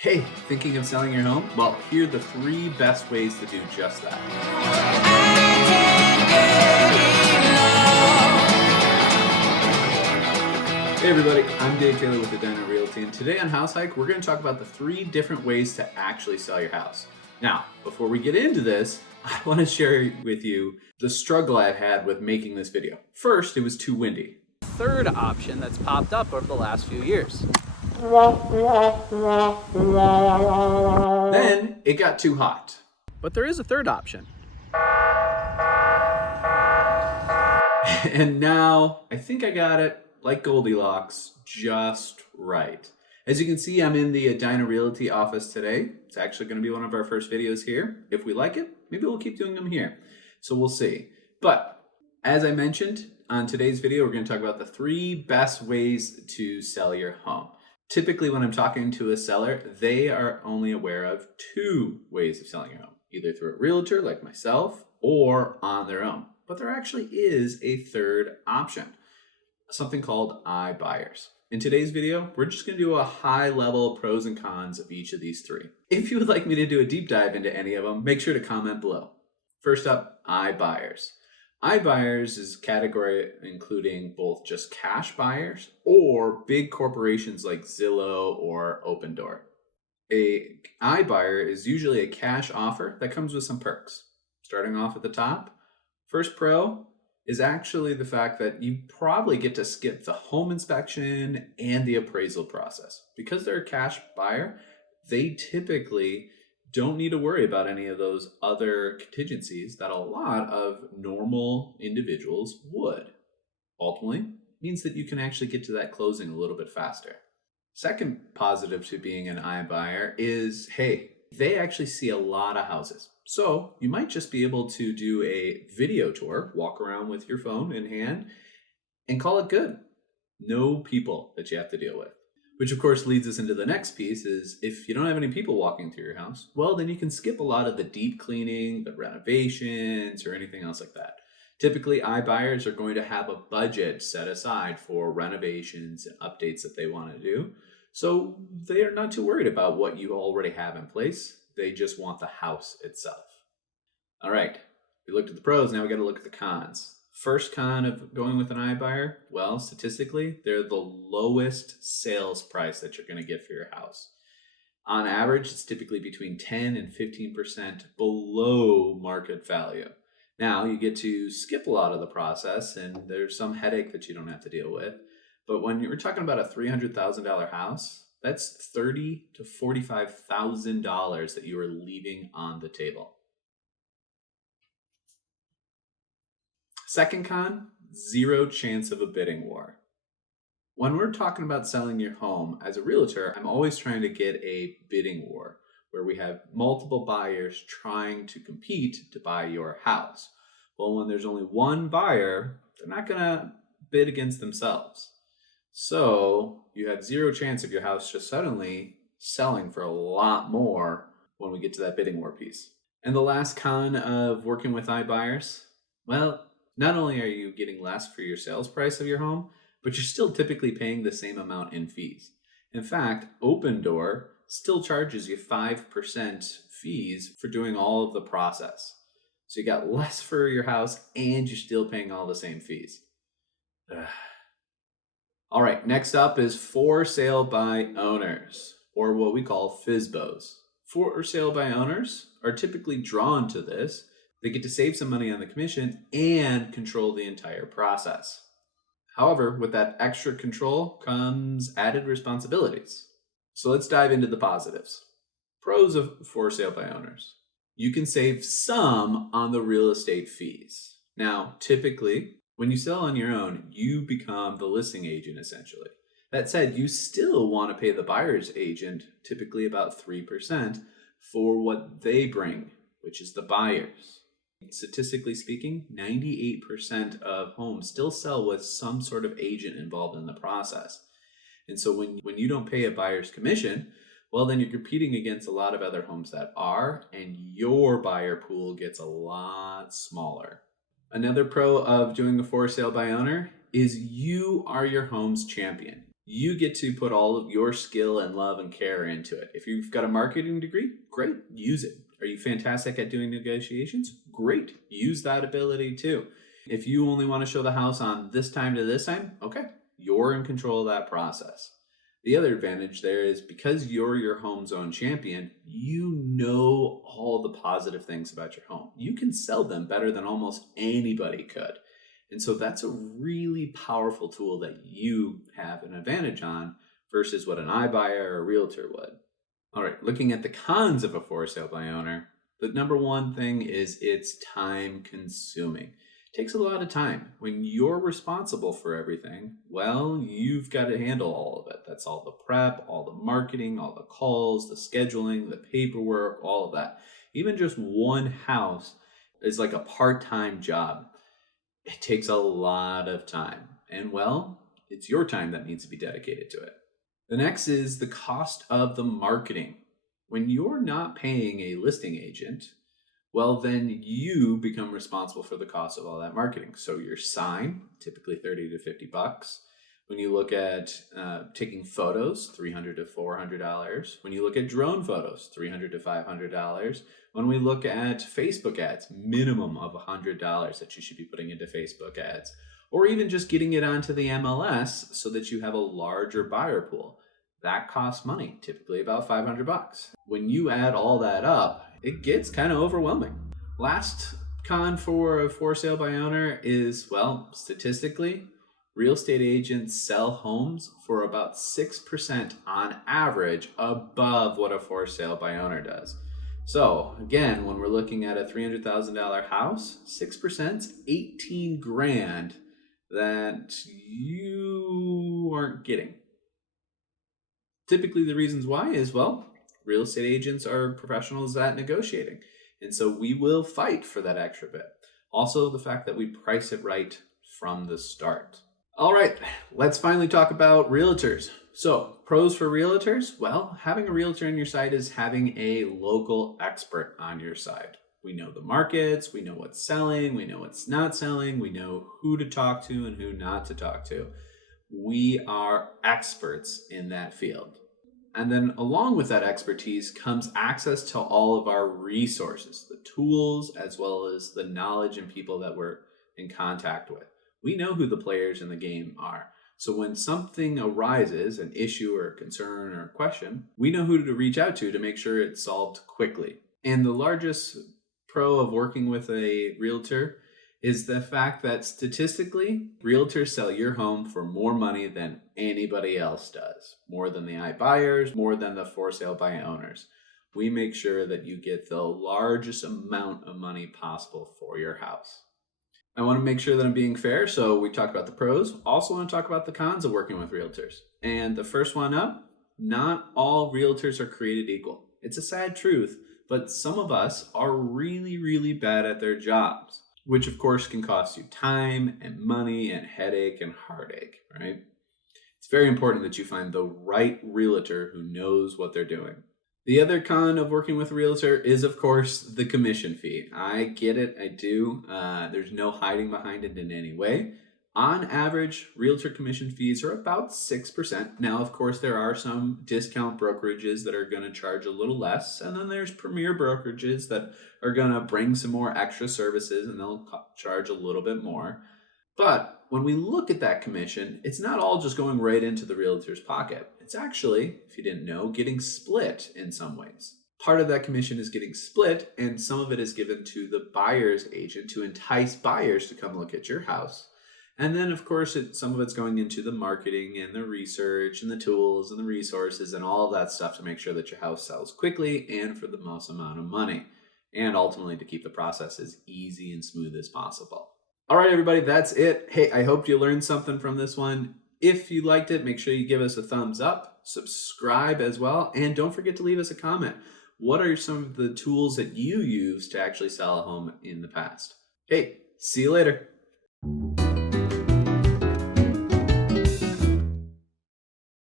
Hey, thinking of selling your home? Well, here are the 3 best ways to do just that. Hey everybody, I'm Dave Taylor with Aliea Realty, and today on House Hike, we're going to talk about the 3 different ways to actually sell your house. Now, before we get into this, I want to share with you the struggle I've had with making this video. First, it was too windy. Third option that's popped up over the last few years. Then it got too hot. But there is a third option. And now I think I got it, like Goldilocks, just right. As you can see, I'm in the Aliea Realty office today. It's actually going to be one of our first videos here. If we like it, maybe we'll keep doing them here. So we'll see. But as I mentioned, on today's video, we're going to talk about the 3 best ways to sell your home. Typically, when I'm talking to a seller, they are only aware of 2 ways of selling your home, either through a realtor like myself or on their own. But there actually is a third option, something called iBuyers. In today's video, we're just going to do a high-level pros and cons of each of these 3. If you would like me to do a deep dive into any of them, make sure to comment below. First up, iBuyers. iBuyers is a category including both just cash buyers or big corporations like Zillow or Opendoor. A iBuyer is usually a cash offer that comes with some perks. Starting off at the top, first pro is actually the fact that you probably get to skip the home inspection and the appraisal process. Because they're a cash buyer, they typically don't need to worry about any of those other contingencies that a lot of normal individuals would. Ultimately, means that you can actually get to that closing a little bit faster. Second positive to being an iBuyer is, hey, they actually see a lot of houses. So you might just be able to do a video tour, walk around with your phone in hand, and call it good. No people that you have to deal with. Which of course leads us into the next piece is if you don't have any people walking through your house, well, then you can skip a lot of the deep cleaning, the renovations, or anything else like that. Typically, iBuyers are going to have a budget set aside for renovations and updates that they want to do. So they are not too worried about what you already have in place. They just want the house itself. All right, we looked at the pros, now we got to look at the cons. First con of going with an iBuyer, well, statistically, they're the lowest sales price that you're going to get for your house. On average, it's typically between 10 and 15% below market value. Now, you get to skip a lot of the process, and there's some headache that you don't have to deal with. But when you're talking about a $300,000 house, that's $30,000 to $45,000 that you are leaving on the table. Second con, 0 chance of a bidding war. When we're talking about selling your home, as a realtor, I'm always trying to get a bidding war where we have multiple buyers trying to compete to buy your house. Well, when there's only one buyer, they're not going to bid against themselves. So you have 0 chance of your house just suddenly selling for a lot more when we get to that bidding war piece. And the last con of working with iBuyers, well, not only are you getting less for your sales price of your home, but you're still typically paying the same amount in fees. In fact, Opendoor still charges you 5% fees for doing all of the process. So you got less for your house and you're still paying all the same fees. All right, next up is for sale by owners, or what we call FSBOs. For sale by owners are typically drawn to this. They get to save some money on the commission and control the entire process. However, with that extra control comes added responsibilities. So let's dive into the positives. Pros of for sale by owners. You can save some on the real estate fees. Now, typically, when you sell on your own, you become the listing agent essentially. That said, you still want to pay the buyer's agent typically about 3% for what they bring, which is the buyers. Statistically speaking, 98% of homes still sell with some sort of agent involved in the process. And so when you don't pay a buyer's commission, well, then you're competing against a lot of other homes that are, and your buyer pool gets a lot smaller. Another pro of doing a for sale by owner is you are your home's champion. You get to put all of your skill and love and care into it. If you've got a marketing degree, great, use it. Are you fantastic at doing negotiations? Great, use that ability too. If you only want to show the house on this time to this time, okay, you're in control of that process. The other advantage there is because you're your home's own champion, you know all the positive things about your home. You can sell them better than almost anybody could. And so that's a really powerful tool that you have an advantage on versus what an iBuyer or a Realtor would. All right, looking at the cons of a for sale by owner, the number one thing is it's time consuming. It takes a lot of time. When you're responsible for everything, well, you've got to handle all of it. That's all the prep, all the marketing, all the calls, the scheduling, the paperwork, all of that. Even just one house is like a part-time job. It takes a lot of time. And well, it's your time that needs to be dedicated to it. The next is the cost of the marketing. When you're not paying a listing agent, well, then you become responsible for the cost of all that marketing. So your sign, typically 30 to 50 bucks. When you look at taking photos, $300 to $400. When you look at drone photos, $300 to $500. When we look at Facebook ads, minimum of $100 that you should be putting into Facebook ads. Or even just getting it onto the MLS so that you have a larger buyer pool. That costs money, typically about 500 bucks. When you add all that up, it gets kind of overwhelming. Last con for a for sale by owner is, well, statistically, real estate agents sell homes for about 6% on average above what a for sale by owner does. So again, when we're looking at a $300,000 house, 6% is 18 grand that you aren't getting. Typically the reasons why is, well, real estate agents are professionals at negotiating. And so we will fight for that extra bit. Also, the fact that we price it right from the start. All right, let's finally talk about realtors. So pros for realtors, well, having a realtor on your side is having a local expert on your side. We know the markets, we know what's selling, we know what's not selling, we know who to talk to and who not to talk to. We are experts in that field. And then along with that expertise comes access to all of our resources, the tools, as well as the knowledge and people that we're in contact with. We know who the players in the game are. So when something arises, an issue or a concern or a question, we know who to reach out to make sure it's solved quickly. And the largest pro of working with a realtor is the fact that statistically, realtors sell your home for more money than anybody else does. More than the iBuyers, more than the for sale by owners. We make sure that you get the largest amount of money possible for your house. I want to make sure that I'm being fair, so we talked about the pros. Also want to talk about the cons of working with realtors. And the first one up, not all realtors are created equal. It's a sad truth, but some of us are really, really bad at their jobs, which of course can cost you time and money and headache and heartache, right? It's very important that you find the right realtor who knows what they're doing. The other con of working with a realtor is, of course, the commission fee. I get it, I do. There's no hiding behind it in any way. On average, realtor commission fees are about 6%. Now, of course, there are some discount brokerages that are going to charge a little less, and then there's premier brokerages that are going to bring some more extra services and they'll charge a little bit more. But when we look at that commission, it's not all just going right into the realtor's pocket. It's actually, if you didn't know, getting split in some ways. Part of that commission is getting split, and some of it is given to the buyer's agent to entice buyers to come look at your house. And then, of course, some of it's going into the marketing and the research and the tools and the resources and all of that stuff to make sure that your house sells quickly and for the most amount of money. And ultimately to keep the process as easy and smooth as possible. All right, everybody, that's it. Hey, I hope you learned something from this one. If you liked it, make sure you give us a thumbs up, subscribe as well, and don't forget to leave us a comment. What are some of the tools that you use to actually sell a home in the past? Hey, see you later.